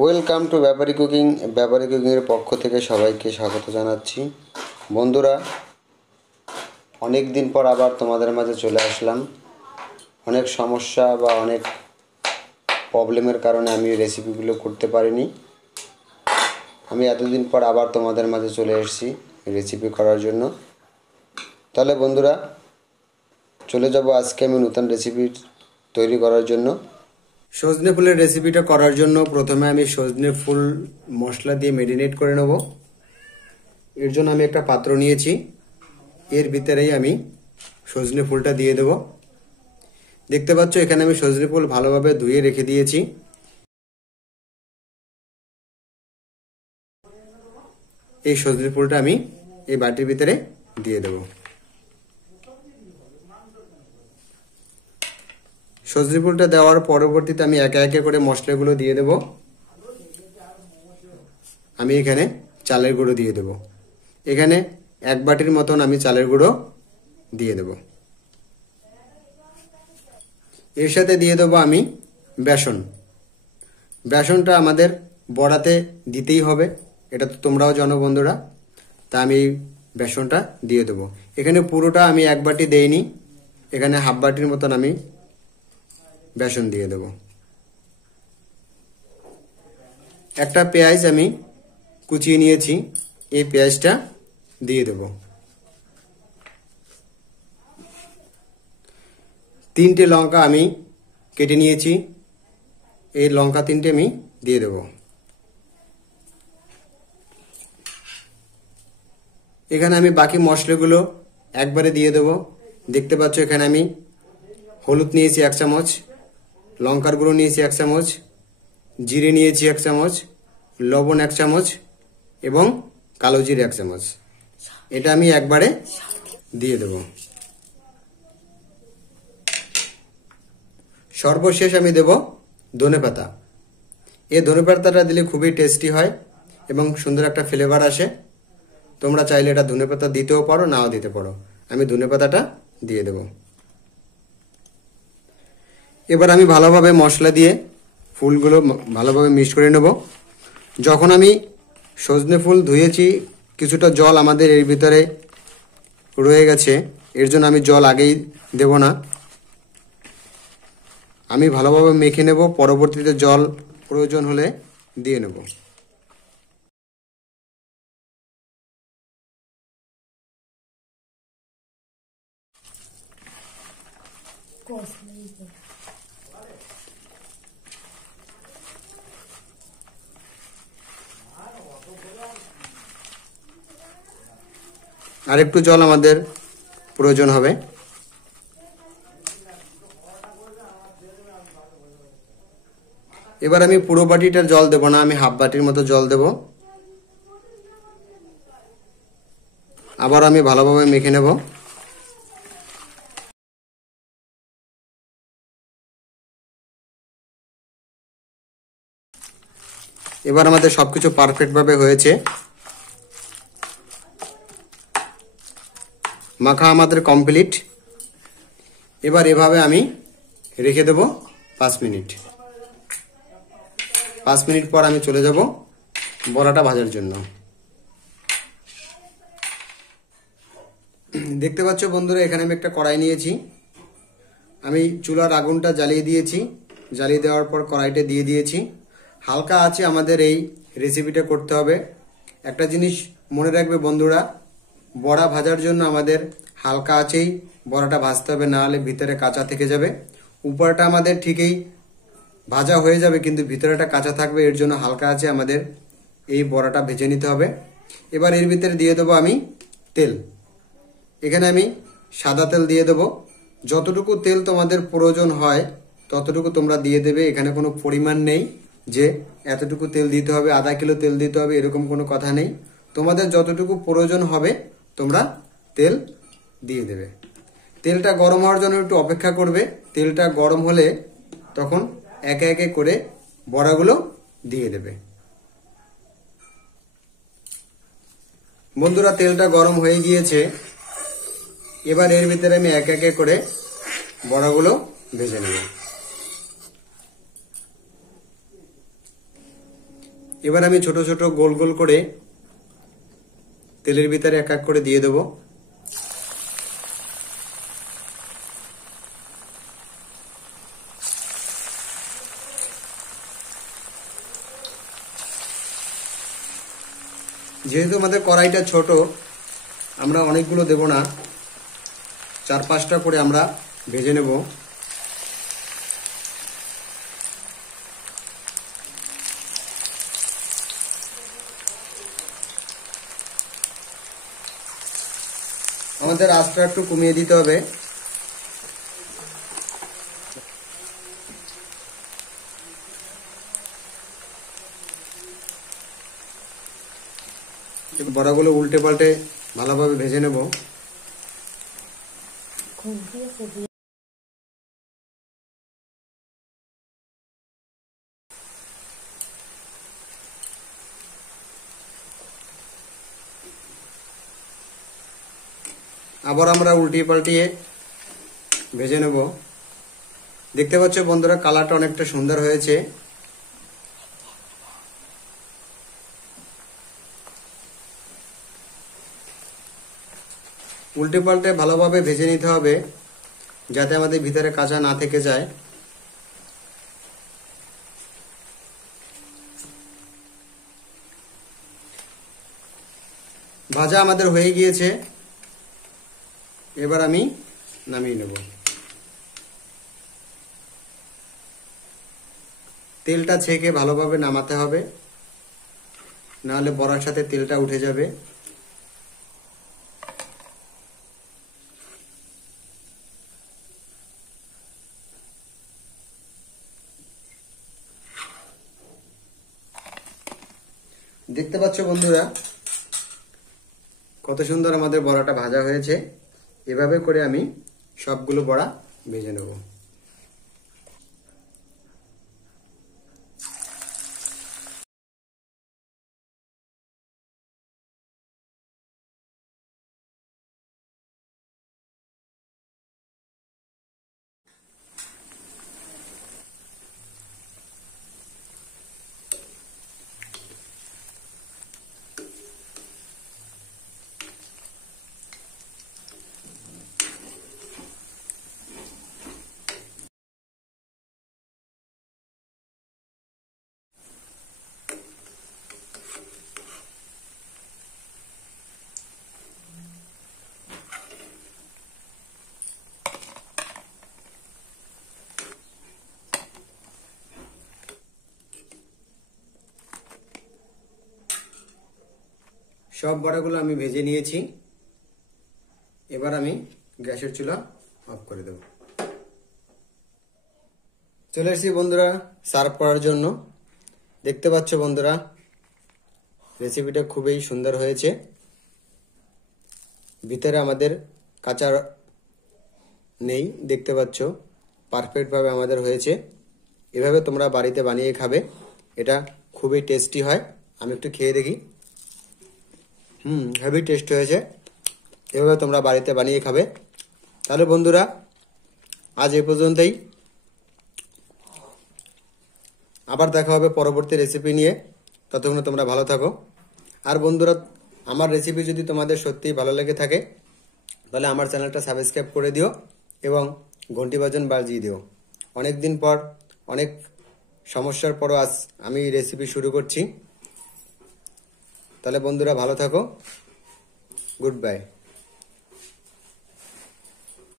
Welcome to Byapari cooking. Byapari কুকিংয়ের পক্ষ থেকে সবাইকে স্বাগত জানাচ্ছি। বন্ধুরা, অনেক দিন পর আবার তোমাদের মাঝে চলে আসলাম। অনেক সমস্যা বা অনেক প্রবলেমের কারণে আমি রেসিপিগুলো করতে পারিনি। আমি এতদিন পর আবার তোমাদের মাঝে চলে এসেছি রেসিপি করার জন্য। তাহলে বন্ধুরা, চলে যাব আজকে আমি নতুন রেসিপি তৈরি করার জন্য। সজনে ফুলের রেসিপিটা করার জন্য প্রথমে আমি সজনে ফুল মশলা দিয়ে ম্যারিনেট করে নেব। এর জন্য আমি একটা পাত্র নিয়েছি, এর ভিতরেই আমি সজনে ফুলটা দিয়ে দেব। দেখতে পাচ্ছ এখানে আমি সজনে ফুল ভালোভাবে ধুয়ে রেখে দিয়েছি। এই সজনে ফুলটা আমি এই বাটির ভিতরে দিয়ে দেব। সজনে ফুলটা দেওয়ার পরবর্তীতে আমি একে একে করে মশলাগুলো দিয়ে দেব। আমি এখানে চালের গুঁড়ো দিয়ে দেব। এখানে এক বাটির মতন আমি চালের গুঁড়ো দিয়ে দেব। এর সাথে দিয়ে দেবো আমি বেসন। বেসনটা আমাদের বড়াতে দিতেই হবে, এটা তো তোমরাও জানো বন্ধুরা। তা আমি বেসনটা দিয়ে দেবো। এখানে পুরোটা আমি এক বাটি দেইনি, এখানে হাফ বাটির মতন আমি বেসন দিয়ে দেব। একটা পেঁয়াজ আমি কুচিয়ে নিয়েছি, এই পেঁয়াজটা দিয়ে দেব। 3টে লঙ্কা আমি কেটে নিয়েছি, এই লঙ্কা 3টে আমি দিয়ে দেব। এখানে আমি বাকি মশলাগুলো একবারে দিয়ে দেব। দেখতে পাচ্ছ এখানে আমি হলুদ নিয়েছি 1 চামচ, লঙ্কার গুঁড়ো নিয়েছি 1 চামচ, জিরে নিয়েছি 1 চামচ, লবণ 1 চামচ এবং কালো জিরে 1 চামচ। এটা আমি একবারে দিয়ে দেব। সর্বশেষ আমি দেব ধনেপাতা। এই ধনেপাতাটা দিলে খুবই টেস্টি হয় এবং সুন্দর একটা ফ্লেভার আসে। তোমরা চাইলে এটা ধনেপাতা দিতেও পারো, নাও দিতে পারো। আমি ধনেপাতাটা দিয়ে দেব। এবার আমি ভালোভাবে মশলা দিয়ে ফুলগুলো ভালোভাবে মিক্স করে নেব। যখন আমি সজনে ফুল ধুয়েছি, কিছুটা জল আমাদের এর ভিতরে রয়ে গেছে, এর জন্য আমি জল আগেই দেব না। আমি ভালোভাবে মেখে নেব, পরবর্তীতে জল প্রয়োজন হলে দিয়ে নেব। আর একটু জল আমাদের প্রয়োজন হবে। এবার আমি পুরো বাটিটার জল দেব না, আমি হাফ বাটির মতো জল দেব। আবার আমি ভালোভাবে মেখে নেব। এবার আমাদের সবকিছু পারফেক্টভাবে হয়েছে। মাখা আমাদের কমপ্লিট। এবার এভাবে আমি রেখে দেব 5 মিনিট। 5 মিনিট পর আমি চলে যাব বড়াটা ভাজার জন্য। দেখতে পাচ্ছ বন্ধুরা, এখানে আমি একটা কড়াই নিয়েছি। আমি চুলার আগুনটা জ্বালিয়ে দিয়েছি। জ্বালিয়ে দেওয়ার পর কড়াইটা দিয়ে দিয়েছি। হালকা আছে আমাদের এই রেসিপিটা করতে হবে। একটা জিনিস মনে রাখবে বন্ধুরা, বড়া ভাজার জন্য আমাদের হালকা আঁচেই বড়াটা ভাজতে হবে, না হলে ভিতরে কাঁচা থেকে যাবে। উপরটা আমাদের ঠিকই ভাজা হয়ে যাবে, কিন্তু ভিতরেটা কাঁচা থাকবে, এর জন্য হালকা আছে আমাদের এই বড়াটা ভেজে নিতে হবে। এবার এর ভিতরে দিয়ে দেবো আমি তেল। এখানে আমি সাদা তেল দিয়ে দেবো। যতটুকু তেল তোমাদের প্রয়োজন হয় ততটুকু তোমরা দিয়ে দেবে। এখানে কোনো পরিমাণ নেই যে এতটুকু তেল দিতে হবে, আধা কিলো তেল দিতে হবে, এরকম কোনো কথা নেই। তোমাদের যতটুকু প্রয়োজন হবে তোমরা তেল দিয়ে দেবে। তেলটা গরম হওয়ার জন্য একটু অপেক্ষা করবে। তেলটা গরম হলে তখন একে একে করে বড়াগুলো দিয়ে দেবে। বন্ধুরা, তেলটা গরম হয়ে গিয়েছে। এবার এর ভিতরে আমি একে একে করে বড়াগুলো ভেজে নেব। এবার আমি ছোট ছোট গোল গোল করে তেলের ভিতরে এক এক করে দিয়ে দেব। যেহেতু আমাদের কড়াইটা ছোট, আমরা অনেকগুলো দেব না, 4-5টা করে আমরা ভেজে নেব। আমাদের আঁচটা একটু কমিয়ে দিতে হবে। বড়াগুলো উল্টে পাল্টে ভালোভাবে ভেজে নেব। আবার আমরা উল্টিয়ে পাল্টিয়ে ভেজে নেব। দেখতে পাচ্ছ বন্ধুরা, কালারটা অনেকটা সুন্দর হয়েছে। উল্টে পাল্টে ভালোভাবে ভেজে নিতে হবে, যাতে আমাদের ভিতরে কাঁচা না থেকে যায়। ভাজা আমাদের হয়ে গিয়েছে, এবার আমি নামিয়ে নেব। তেলটা ছেঁকে ভালোভাবে নামাতে হবে, নাহলে বড়ার সাথে তেলটা উঠে যাবে। দেখতে পাচ্ছ বন্ধুরা, কত সুন্দর আমাদের বড়াটা ভাজা হয়েছে। এভাবে করে আমি সবগুলো বড়া ভেজে নেব। সব বড়াগুলো আমি ভেজে নিয়েছি। এবার আমি গ্যাসের চুলা অফ করে দেব। চলে এসেছি বন্ধুরা সার্ভ করার জন্য। দেখতে পাচ্ছ বন্ধুরা, রেসিপিটা খুবই সুন্দর হয়েছে। ভিতরে আমাদের কাঁচা নেই, দেখতে পাচ্ছ পারফেক্টভাবে আমাদের হয়েছে। এভাবে তোমরা বাড়িতে বানিয়ে খাবে, এটা খুবই টেস্টি হয়। আমি একটু খেয়ে দেখি। হেভি টেস্ট হয়েছে। এভাবে তোমরা বাড়িতে বানিয়ে খাবে। তাহলে বন্ধুরা, আজ এ পর্যন্তই। আবার দেখা হবে পরবর্তী রেসিপি নিয়ে। ততক্ষণ তোমরা ভালো থাকো। আর বন্ধুরা, আমার রেসিপি যদি তোমাদের সত্যিই ভালো লেগে থাকে, তাহলে আমার চ্যানেলটা সাবস্ক্রাইব করে দিও এবং ঘন্টি বাজন বাজিয়ে দিও। অনেক দিন পর, অনেক সমস্যার পরও আজ আমি রেসিপি শুরু করছি। তাহলে বন্ধুরা ভালো থাকো। Good bye.